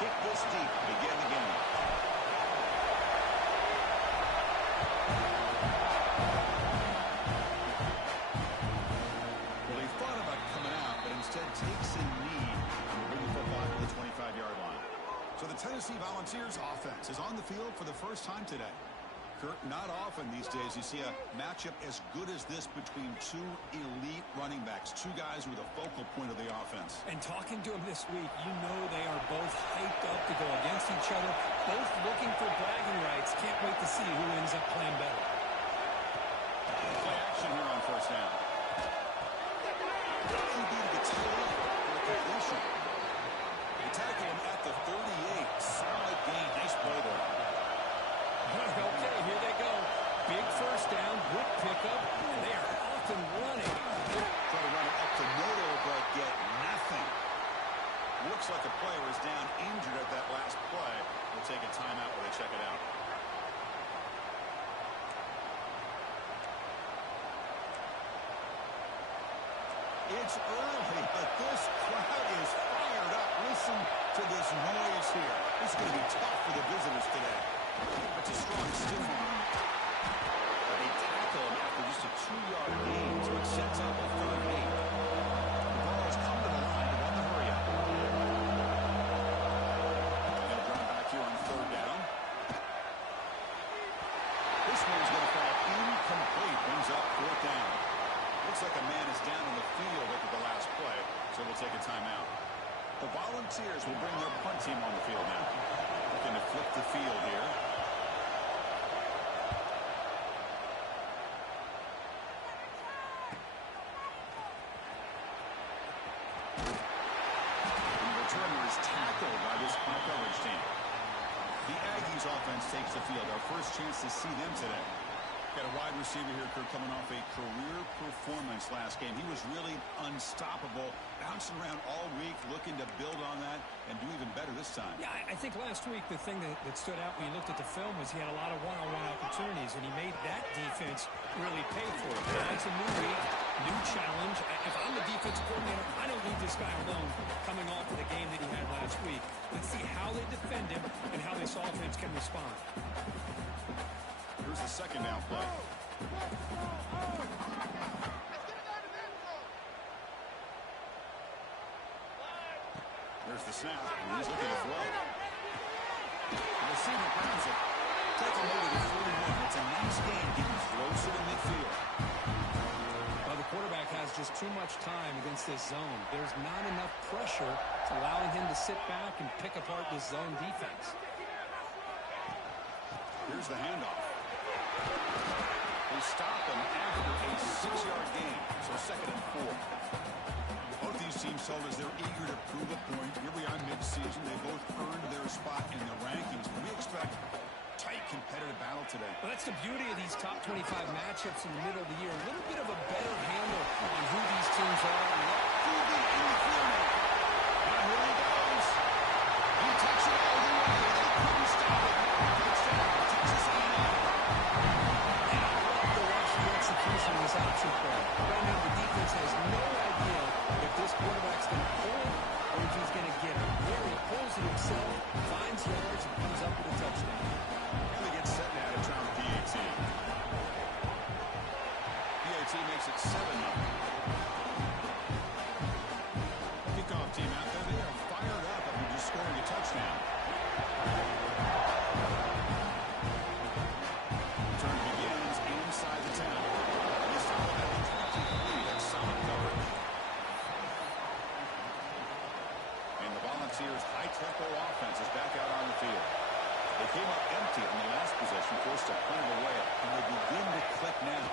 kick this deep to begin the game. Well, he thought about coming out, but instead takes a knee and will bring the football to the 25-yard line. So the Tennessee Volunteers offense is on the field for the first time today. Kurt, not often these days you see a matchup as good as this between two elite running backs, two guys who are the focal point of the offense. And talking to them this week, you know they are both hyped up to go against each other, both looking for bragging rights. Can't wait to see who ends up playing better. Play action here on first down. QB to the tail for a completion. They tackle him at the 38. Solid gain. Nice play there. Okay, here they go. Big first down, good pickup, and they are off and running. Try to run it up the middle, but get nothing. Looks like a player is down injured at that last play. We'll take a timeout while they check it out. It's early, but this crowd is fired up. Listen to this noise here. This is going to be tough for the visitors today. It's a strong stimuli. They tackle him after just a 2-yard gain, so it sets up a 3rd and 8. The ball has come to the line to run the hurry up. They'll run back here on 3rd down. This one is going to fall incomplete. Brings up 4th down. Looks like a man is down on the field after the last play, so we'll take a timeout. The Volunteers will bring their punt team on the field now. Looking to flip the field here. The returner is tackled by this punt coverage team. The Aggies offense takes the field. Our first chance to see them today. Got a wide receiver here, Kirk, coming off a career performance last game. He was really unstoppable, bouncing around all week, looking to build on that and do even better this time. Yeah, I think last week the thing that stood out when you looked at the film was he had a lot of one-on-one opportunities, and he made that defense really pay for it. Now, it's a new week, new challenge. If I'm the defensive coordinator, I don't leave this guy alone coming off of the game that he had last week. Let's see how they defend him and how this offense can respond. Here's the 2nd down play. There's the snap, and he's looking to throw. The receiver grabs it. Take a look at the 41. It's a nice game, getting closer to midfield. Well, the quarterback has just too much time against this zone. There's not enough pressure to allowing him to sit back and pick apart this zone defense. Here's the handoff. They stop him after a 6-yard gain, so 2nd and 4. Both these teams told us they're eager to prove a point. Here we are mid-season. They both earned their spot in the rankings. But we expect tight competitive battle today. Well, that's the beauty of these top 25 matchups in the middle of the year. A little bit of a better handle on who these teams are. And here he goes. He takes it all the way. They couldn't stop it. Touchdown, Texas A&M. Execution of this option play. Right now, the defense has no idea if this quarterback's going to pull it or if he's going to get it. Here he pulls it himself, finds yards, and comes up with a touchdown. And they get set now to try with PAT. PAT makes it 7-0. Kickoff team out there. They are fired up after just scoring a touchdown. Return begins inside the 10. Volunteers' high-tempo offense is back out on the field. They came up empty on the last possession, forced to punt it away, and they begin to click now.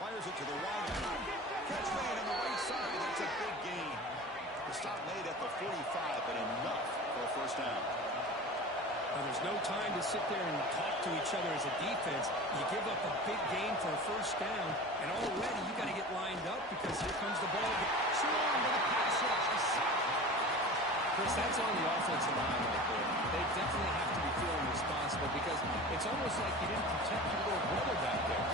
Fires it to the right. Catch made on the right side. That's a big gain. The stop made at the 45, but enough for a first down. Well, there's no time to sit there and talk to each other as a defense. You give up a big gain for a first down, and already you got to get lined up because here comes the ball. Swarm to the pass rush. Chris, that's on the offensive line right there. They definitely have to be feeling responsible because it's almost like you didn't protect your little brother back there.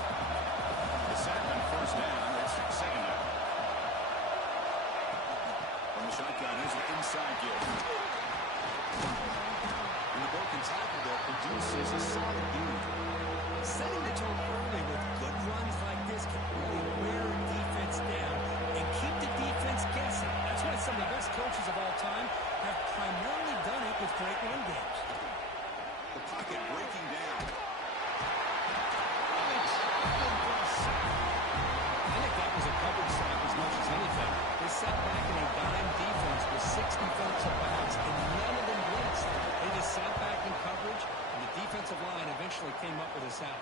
The sack on first down. It's 2nd down. From the shotgun, here's an inside give. sat back in a dime defense with 6 defensive backs, and none of them blitzed. They just sat back in coverage, and the defensive line eventually came up with a sack.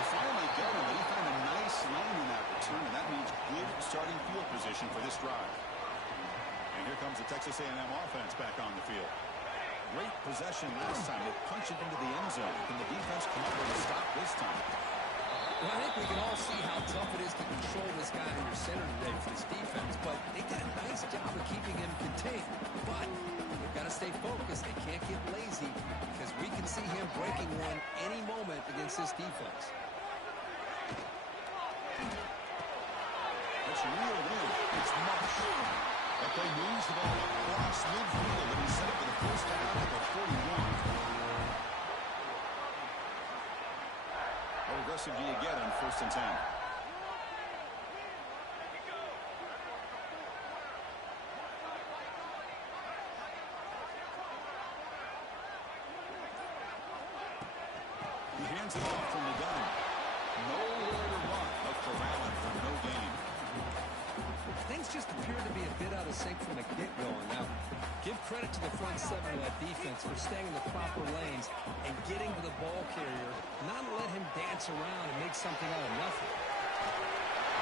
You finally get him, but he found a nice lane in that return, and that means good starting field position for this drive. And here comes the Texas A&M offense back on the field. Great possession last time. They punch it into the end zone. Can the defense come up with a stop this time? Well, I think we can all see how tough it is to control this guy under center today for this defense, but they did a nice job of keeping him contained. But they've got to stay focused. They can't get lazy because we can see him breaking one any moment against this defense. It's reeled in. It's Marsh. That play moves the ball across midfield, and he's set up for the first down at the 41. How aggressive do you get on 1st and 10? He hands it off from the gun. Nowhere to run, but corralling for no gain. Things just appear to be a bit out of sync from the get-go. Now, give credit to the front seven of that defense for staying in the proper lanes and getting to the ball carrier, not let him dance around and make something out of nothing.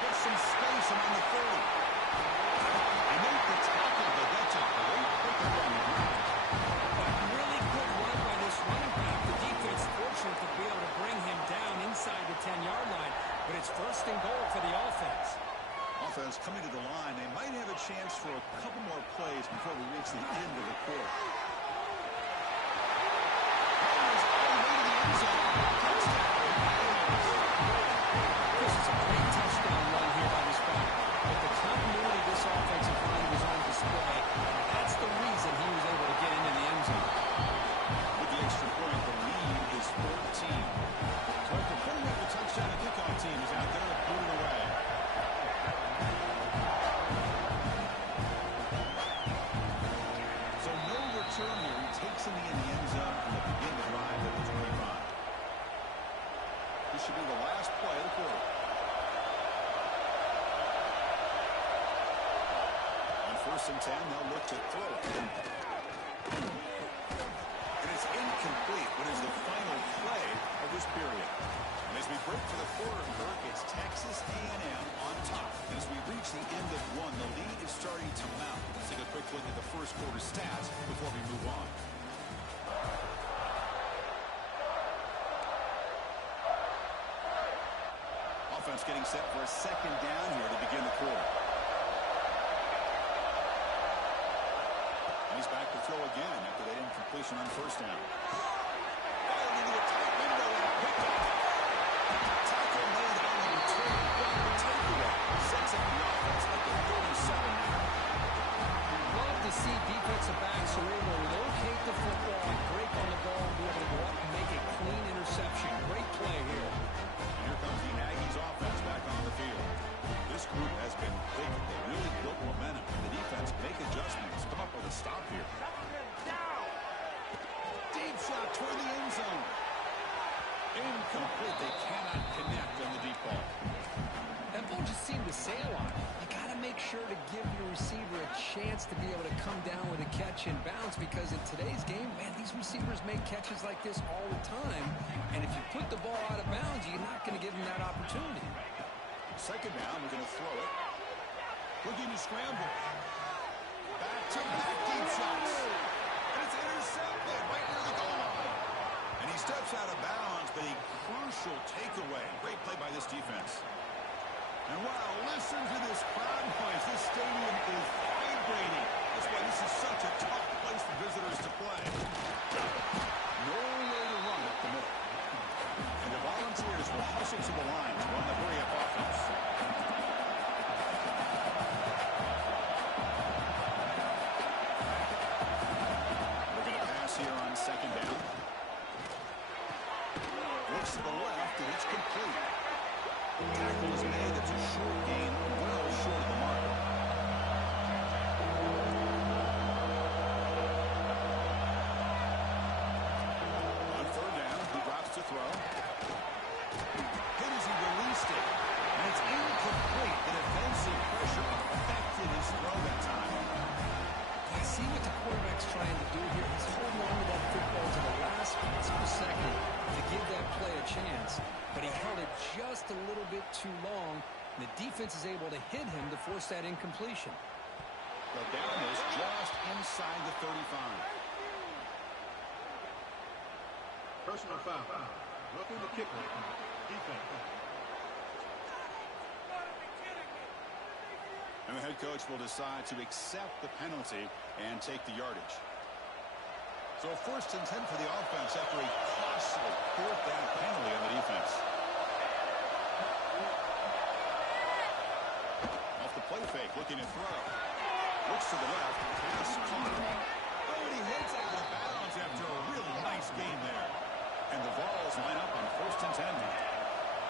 Get some space around the 30. They make the tackle, but that's a great pickup on the ground. A really good run by this running back. The defense fortunate to be able to bring him down inside the 10-yard line, but it's 1st and goal for the offense. Offense coming to the line. They might have a chance for a couple more plays before we reach the end of the quarter. This is a great touchdown run here by this back. But the continuity this offensive line was on display, that's the reason he was able to get into the end zone. With the extra point, the lead is 14. So after putting up the touchdown, the kickoff team is out there to put it away. So no return here. He takes him in the end zone and will begin the drive at the 25. This should be the last play of the quarter. On 1st and 10, they'll look to throw it. And it's incomplete, but is the final play of this period. And as we break for the quarter, Kirk, it's Texas A&M on top. As we reach the end of one, the lead is starting to mount. Let's take a quick look at the first quarter stats before we move on. Offense getting set for a 2nd down here to begin the quarter. And he's back to throw again after that incompletion on 1st down. Fired into a tight window and picked up. Tackle made on the return. The takeaway sets up the offense at the 37 now. Love to see defensive backs who are able to locate the football and break on the ball and be able to go up and make a clean interception. Great play here. And here comes the Aggies offense back on the field. This group has been clicking. They really built momentum. And the defense make adjustments. Come up with a stop here. Deep shot toward the end zone. Incomplete. They cannot connect on the deep ball. That ball just seemed to sail on. You got to make sure to give your receiver a chance to be able to come down with a catch and bounce, because in today's game, man, these receivers make catches like this all the time. And if you put the ball out of bounds, you're not going to give them that opportunity. 2nd down, we're going to throw it. Looking to scramble. Back to back deep shots. And it's intercepted right near the goal line. And he steps out of bounds, but a crucial takeaway. Great play by this defense. And wow, listen to this crowd noise. This stadium is vibrating. That's why this is such a tough place for visitors to play. No way to run up the middle. And the Volunteers will hustle to the line to run the hurry-up offense. We're going to pass here on 2nd down. Looks to the left, and it's complete. Tackle is made. It's a short gain, well short of the mark. On 3rd down, he drops to throw. defense is able to hit him to force that incompletion. The down is just inside the 35. Personal foul. Roughing the kicker. Defense. And the head coach will decide to accept the penalty and take the yardage. So 1st and 10 for the offense after a costly 4th down penalty on the defense. Off the play fake, looking to throw. Looks to the left, pass caught. Oh, and he hits out of bounds after a really nice game there. And the Vols line up on 1st and 10 now.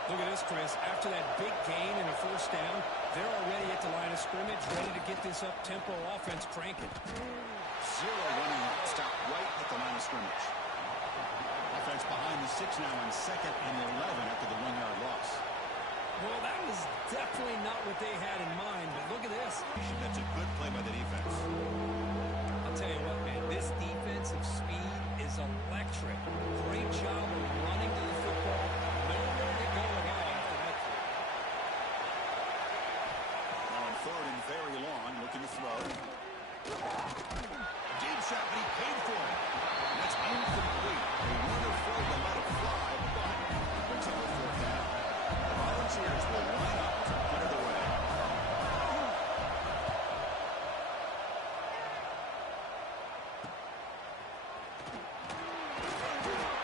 Look at this, Chris. After that big gain and a 1st down, they're already at the line of scrimmage, ready to get this up-tempo offense cranking. 0 running left. Stop right at the line of scrimmage. Offense behind the 6 now on 2nd and 11 after the 1-yard loss. Well, that was definitely not what they had in mind, but look at this. That's a good play by the defense. I'll tell you what, man, this defensive speed is electric. Great job of running to the football. Nowhere to go now after that throw. Now on 3rd and very long, looking to throw. Deep shot, but he paid for it. And that's incomplete. A wonderful to let it fly, but brings up a 4th down. The Volunteers will line up to put it away.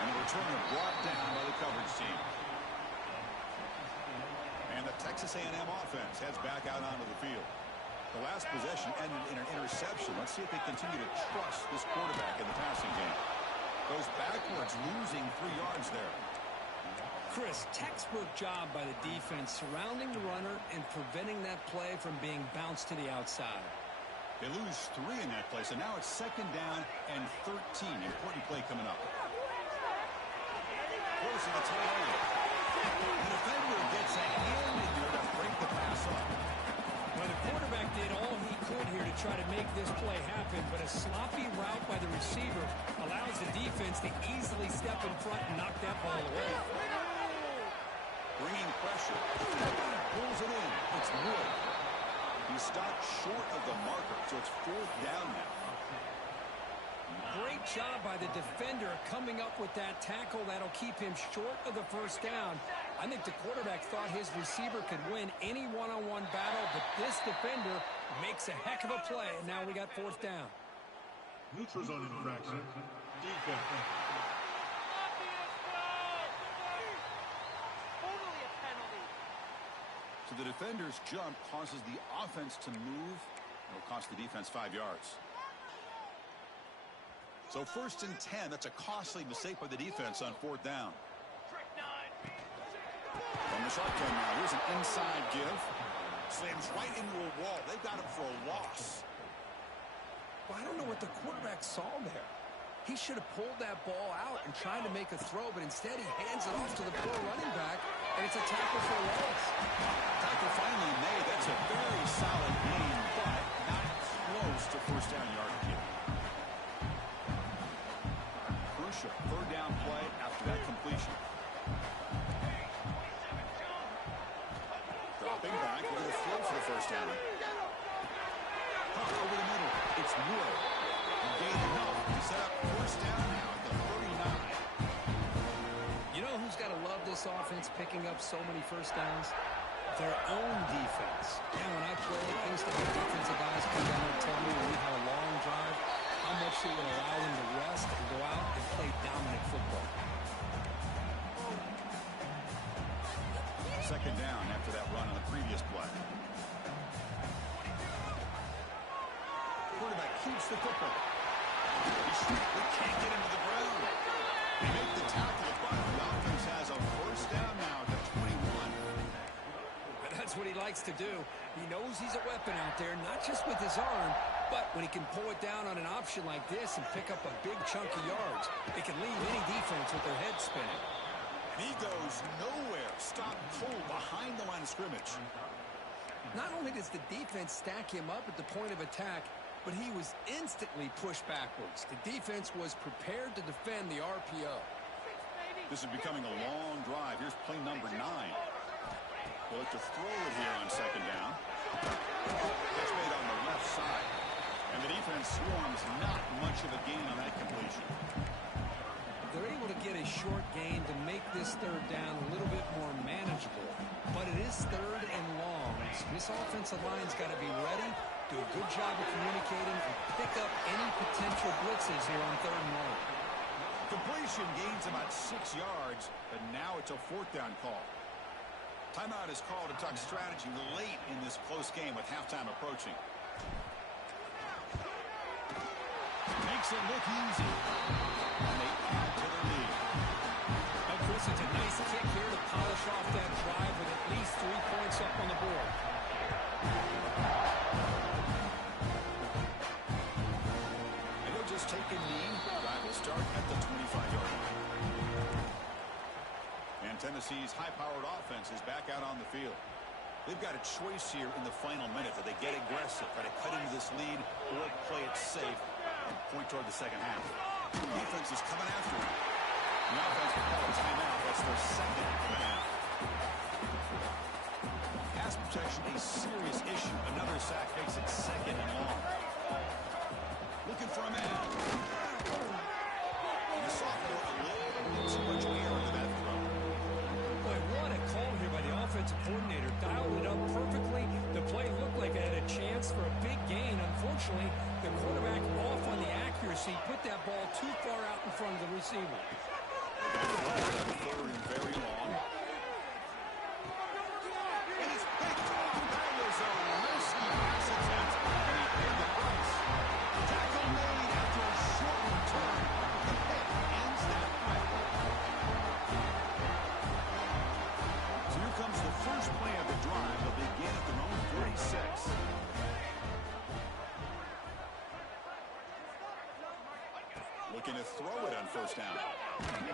And the returner brought down by the coverage team. And the Texas A&M offense heads back out onto the field. The last possession ended in an interception. Let's see if they continue to trust this quarterback in the passing game. Goes backwards, losing 3 yards there. Chris, textbook job by the defense surrounding the runner and preventing that play from being bounced to the outside. They lose 3 in that play, so now it's 2nd down and 13. Important play coming up. Close to the tight end. The defender gets a hand in here to break the pass up. Well, the quarterback did all he could here to try to make this play happen, but a sloppy route by the receiver allows the defense to easily step in front and knock that ball away. Bringing pressure. Pulls it in. It's Wood. He stopped short of the marker, so it's 4th down now. Great job by the defender coming up with that tackle that'll keep him short of the 1st down. I think the quarterback thought his receiver could win any one-on-one battle, but this defender makes a heck of a play, and now we got 4th down. Neutral zone infraction. Defense. So the defender's jump causes the offense to move. It'll cost the defense 5 yards. So 1st and 10, that's a costly mistake by the defense on 4th down. From the shotgun now, here's an inside give. Slams right into a wall. They've got him for a loss. Well, I don't know what the quarterback saw there. He should have pulled that ball out and tried to make a throw, but instead he hands it off to the poor running back, and it's a tackle for a loss. Tackle finally made. That's a very solid gain, but not close to 1st down yardage yet. Crucial 3rd down play after that completion. Dropping back, we're going to throw for the 1st down. Pump over the middle. It's Wood. He gained enough to set up 1st down now at the 39. You know who's got to love this offense picking up so many 1st downs? Their own defense. And when I play, I used to have defensive guys come down and tell me when we had a long drive, how much it would allow them to rest and go out and play dominant football. 2nd down after that run on the previous play. Quarterback keeps the football. He can't get into the ground. They make the tackle, but the offense has a 1st down now to 21. And that's what he likes to do. He knows he's a weapon out there, not just with his arm, but when he can pull it down on an option like this and pick up a big chunk of yards, it can leave any defense with their head spinning. And he goes nowhere. Stopped cold behind the line of scrimmage. Not only does the defense stack him up at the point of attack, but he was instantly pushed backwards. The defense was prepared to defend the RPO. This is becoming a long drive. Here's play number 9. They'll look to throw it here on second down. That's made on the left side. And the defense swarms not much of a gain on that completion. They're able to get a short gain to make this third down a little bit more manageable. But it is third and long. This offensive line's got to be ready, do a good job of communicating, and pick up any potential blitzes here on third and long. Completion gains about 6 yards, but now it's a fourth down call. Timeout is called to talk strategy late in this close game with halftime approaching. Makes it look easy. And they add to the lead. Now, Chris, it's a nice kick here to polish off that drive with at least 3 points up on the board. And he'll just take a knee. Drive will start at the 25-yard line. And Tennessee's high-powered offense is back out on the field. They've got a choice here in the final minute. Do they get aggressive, try to cut into this lead, or play it safe and point toward the second half? The defense is coming after him. The offense will call a timeout. That's their second of the half. Pass protection, a serious issue. Another sack makes it second and long. Looking for a man. And the sophomore a little too much air into that throw. Boy, what a call here by the offensive coordinator. Dialed it up perfectly. The play looked like it had a chance for a big gain. Unfortunately, the quarterback off on the accuracy, put that ball too far out in front of the receiver. Third and very long. And it's picked off. That was a risky pass attempt, and he paid the price. Tackle made after a short return. The pick ends that play. So here comes the first play of the drive. They'll begin at their own 46. Looking to throw it on first down. He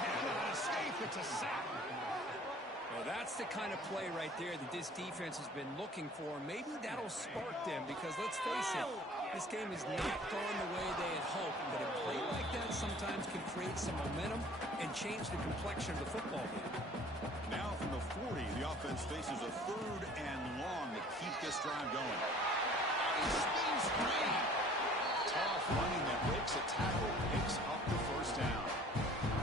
cannot escape. It's a sack. Well, that's the kind of play right there that this defense has been looking for. Maybe that'll spark them because, let's face it, this game has not gone the way they had hoped. But a play like that sometimes can create some momentum and change the complexion of the football game. Now from the 40, the offense faces a third and long to keep this drive going. He spins free. Tough running that breaks a tackle, picks up the first down.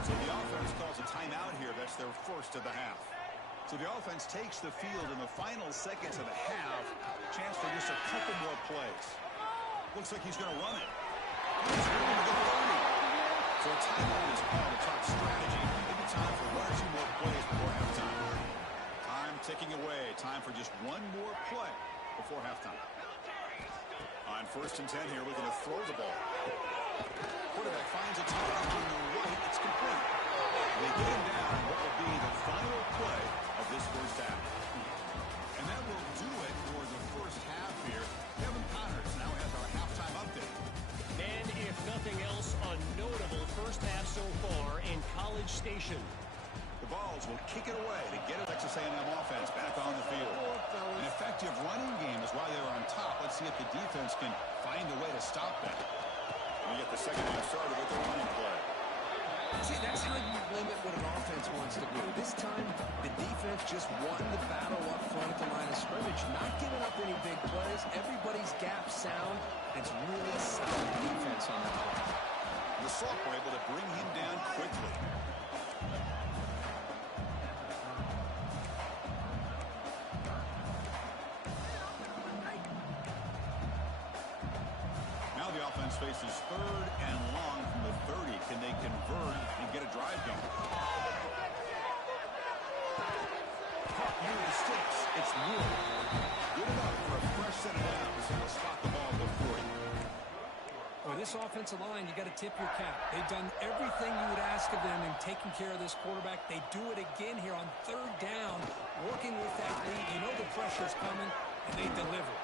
So the offense calls a timeout here. That's their first of the half. So the offense takes the field in the final seconds of the half. Chance for just a couple more plays. Looks like he's going to run it. He's running to the 30. So a timeout is called to talk strategy. Maybe time for 1 or 2 more plays before halftime. Time ticking away. Time for just 1 more play before halftime. On first and 10 here, looking to throw the ball. Quarterback finds a target on the right. It's complete. They get him down on what will be the final play of this first half. And that will do it for the first half here. Kevin Connors now has our halftime update. And if nothing else, a notable first half so far in College Station. The Vols will kick it away to get a Texas A&M offense back on the field. An effective running game is why they're on top. Let's see if the defense can find a way to stop that. We get the second half started with the running play. See, that's how you limit what an offense wants to do. This time, the defense just won the battle up front at the line of scrimmage, not giving up any big plays. Everybody's gap sound. It's really solid defense on that play. The Sock were able to bring him down quickly. Now the offense faces third and long from the 30. Can they convert and get a drive going? Caught near the sticks. It's Wood. Good enough for a fresh set of downs. He'll spot the ball at the 40. Well, this offensive line, you got to tip your cap. They've done everything you would ask of them in taking care of this quarterback. They do it again here on third down, working with that lead. You know the pressure's coming, and they deliver.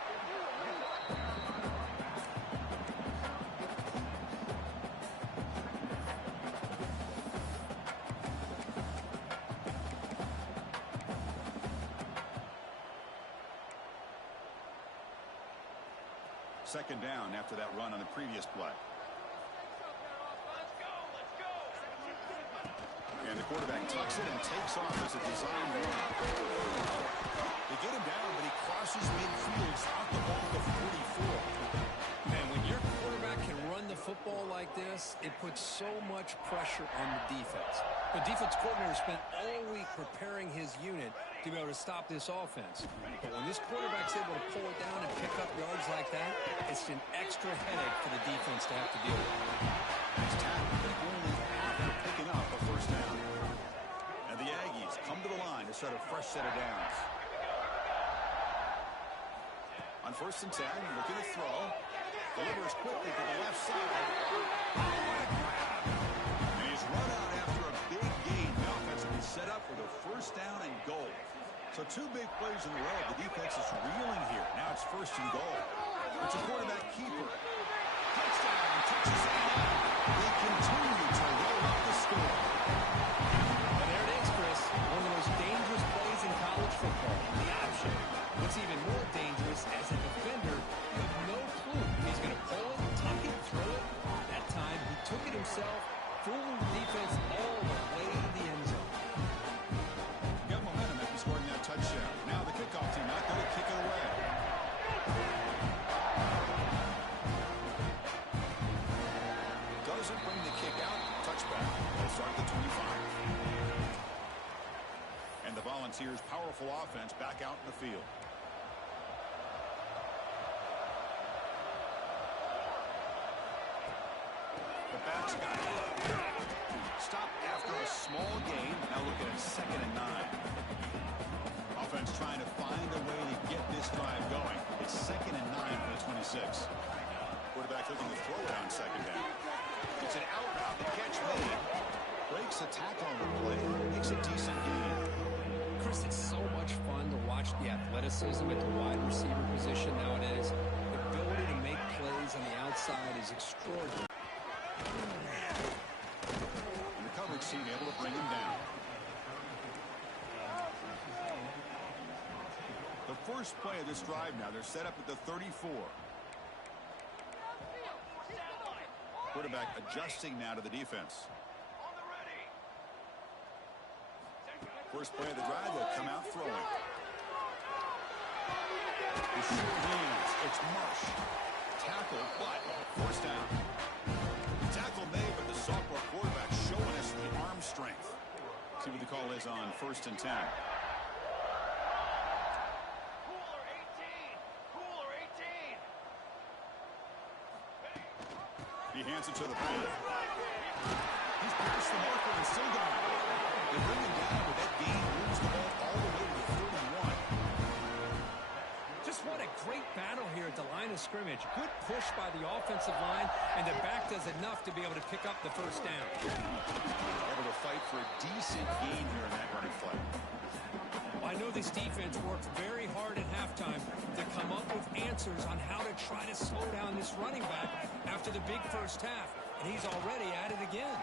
Second down after that run on the previous play. And And the quarterback tucks it and takes off as a design run. They get him down, but he crosses midfield, out the ball to 44. Man, when your quarterback can run the football like this, it puts so much pressure on the defense. The defense coordinator spent all week preparing his unit to be able to stop this offense. But when this quarterback's able to pull it down and pick up yards like that, it's an extra headache for the defense to have to deal with. He's tackled, but only after picking up a first down. And the Aggies come to the line to start a fresh set of downs. On 1st and 10, looking to throw. Delivers quickly to the left side. And he's run out after a big gain. The offense will be set up with a first down and goal. So 2 big plays in a row. The defense is reeling here. Now it's 1st and goal. It's a quarterback keeper. Touchdown. Touches it out. They continue to roll up the score. And there it is, Chris. One of the most dangerous plays in college football. The option. What's even more dangerous, as a defender, you have no clue if he's going to pull it, tuck it, throw it. That time, he took it himself, fooling the defense all the way to the end zone. Got momentum after scoring that touchdown. Now the kickoff team out there to kick it away. Doesn't bring the kick out. Touchback. They'll start at the 25. And the Volunteers' powerful offense back out in the field. The backs got it. Stopped after a small gain. Now looking at 2nd and 9. Offense trying to find a way to get this drive going. It's 2nd and 9 for the 26. Quarterback looking to throw it on 2nd down. It's an out route. The catch made. Breaks a tackle on the play. Makes a decent gain. Chris, it's so much fun to watch the athleticism at the wide receiver position nowadays. The ability to make plays on the outside is extraordinary. And the coverage team able to bring him down. The first play of this drive now, they're set up at the 34. Quarterback adjusting now to the defense. First play of the drive, they'll come out throwing. The short hands, it's Marsh. Tackle, but first down. Tackle made, but the sophomore quarterback showing us the arm strength. See what the call is on 1st and 10. He hands it to the back. He's past the marker and still going. They bring him down, but that gain moves the ball all the way to the 31. Just what a great battle here at the line of scrimmage. Good push by the offensive line, and the back does enough to be able to pick up the first down. Able to fight for a decent gain here in that running play. I know this defense worked very hard at halftime to come up with answers on how to try to slow down this running back after the big first half, and he's already at it again.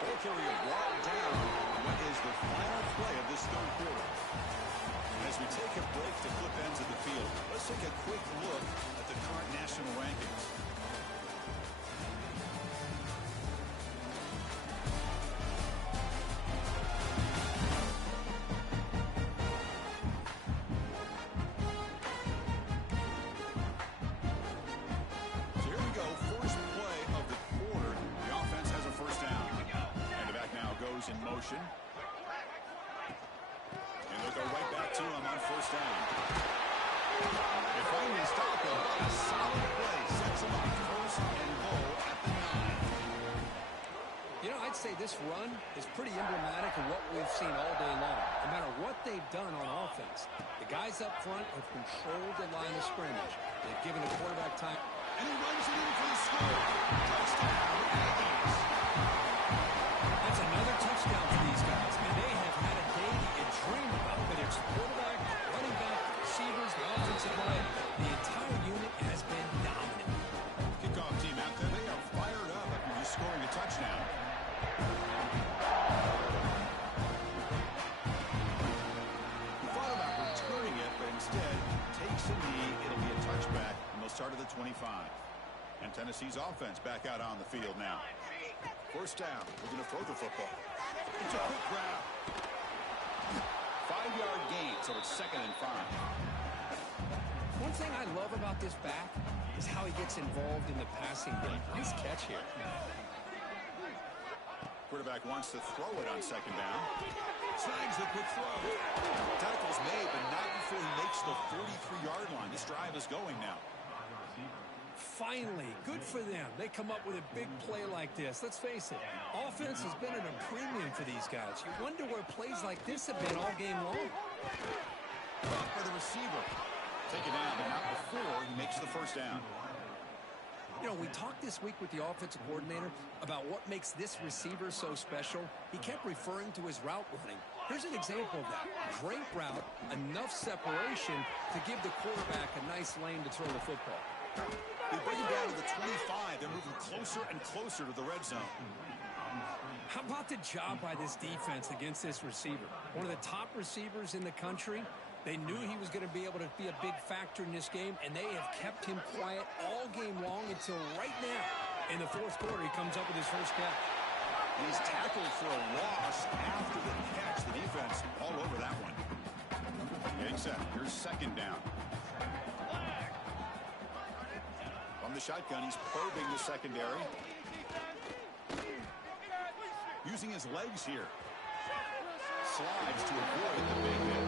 Ball carrier brought down what is the final play of this 3rd quarter. And as we take a break to flip ends of the field, let's take a quick look at the current national rankings. In motion. And they'll go right back to him on 1st down. They finally stop him. A solid play sets him up 1st and goal at the 9. You know, I'd say this run is pretty emblematic of what we've seen all day long. No matter what they've done on offense, the guys up front have controlled the line of scrimmage. They've given the quarterback time. And he runs it in for the score. Touchdown, Aggies. That's another touchdown for these guys, and they have had a day you dream about, whether it's quarterback, running back, receivers, the offensive line. The entire unit has been dominant. Kickoff team out there, they are fired up after just scoring a touchdown. He thought about returning it, but instead takes a knee. It'll be a touchback, and they'll start at the 25. And And Tennessee's offense back out on the field now. First down. We're going to throw the football. It's a quick grab. 5-yard gain, so it's 2nd and 5. One thing I love about this back is how he gets involved in the passing game. Nice catch here. Quarterback wants to throw it on 2nd down. Snags the quick throw. Tackle's made, but not before he makes the 43-yard line. This drive is going now. Finally, good for them. They come up with a big play like this. Let's face it, offense has been at a premium for these guys. You wonder where plays like this have been all game long. For the receiver. Take it down, but not before he makes the first down. You know, we talked this week with the offensive coordinator about what makes this receiver so special. He kept referring to his route running. Here's an example of that. Great route, enough separation to give the quarterback a nice lane to throw the football. They bring him down to the 25. They're moving closer and closer to the red zone. How about the job by this defense against this receiver? One of the top receivers in the country. They knew he was going to be able to be a big factor in this game, and they have kept him quiet all game long until right now. In the fourth quarter, he comes up with his first catch. He's tackled for a loss after the catch. The defense all over that one. Getting set. Here's 2nd down. From the shotgun, he's probing the secondary. Using his legs here. Slides to avoid the big hit.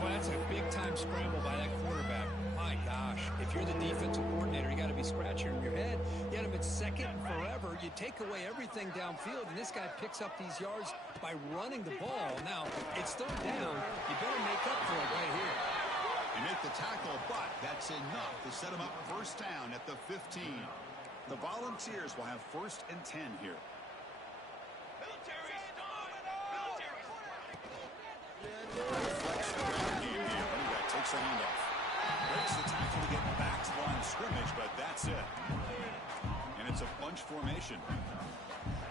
Well, that's a big-time scramble by that quarterback. My gosh, if you're the defensive coordinator, you got to be scratching your head. You had him at 2nd and forever. You take away everything downfield, and this guy picks up these yards by running the ball. Now, it's 3rd down. You better make up for it right here. They make the tackle, but that's enough to set him up first down at the 15. The Volunteers will have 1st and 10 here. Takes the handoff. Breaks the tackle to get back to the line of scrimmage, but that's it. And it's a bunch formation.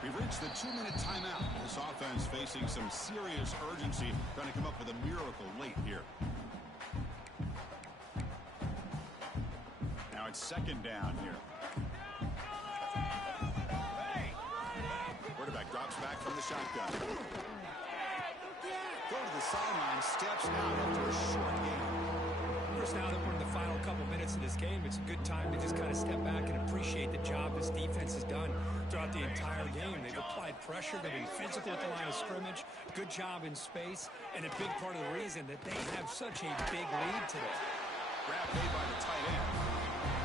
We've reached the 2-minute timeout. This offense facing some serious urgency, trying to come up with a miracle late here. Now it's 2nd down here. Quarterback drops back from the shotgun. Go to the sideline, steps out after a short game. Of course, now that we're in the final couple minutes of this game, it's a good time to just kind of step back and appreciate the job this defense has done throughout the entire game. They've applied pressure. They've been physical at the line of scrimmage. Good job in space. And a big part of the reason that they have such a big lead today. Grab made by the tight end.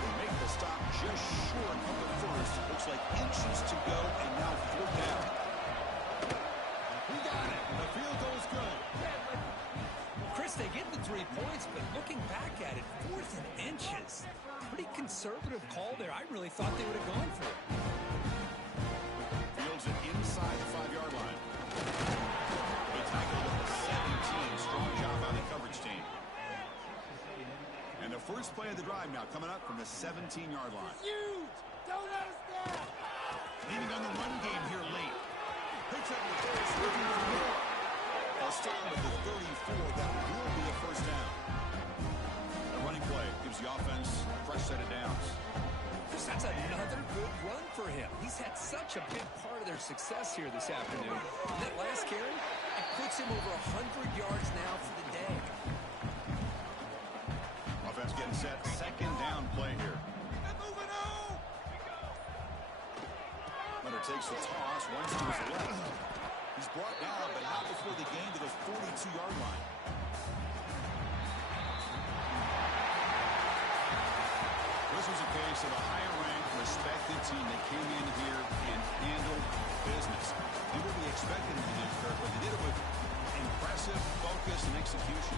They make the stop just short of the first. Looks like inches to go, and now 4th down. He got it. The field goal's good. Chris, they get the 3 points, but looking back at it, 4th and inches. Pretty conservative call there. I really thought they would have gone for it. Fields it inside the 5-yard line. They tackled at the 17. Strong job by the coverage team. And the first play of the drive now coming up from the 17-yard line. Huge! Don't let us down! Leading on the run game here late. Picks up the first, looking for more. They'll start with the 34. That will be a first down. The running play gives the offense a fresh set of downs. That's another good run for him. He's had such a big part of their success here this afternoon. And that last carry, it puts him over 100 yards now for the day. Offense getting set. 2nd down play here. Leonard takes the toss, runs to his left. He's brought down, but not before the gain to the 42-yard line. This was a case of a higher-ranked, respected team that came in here and handled business. They would be expected to do, Kirk, but they did it with impressive focus and execution.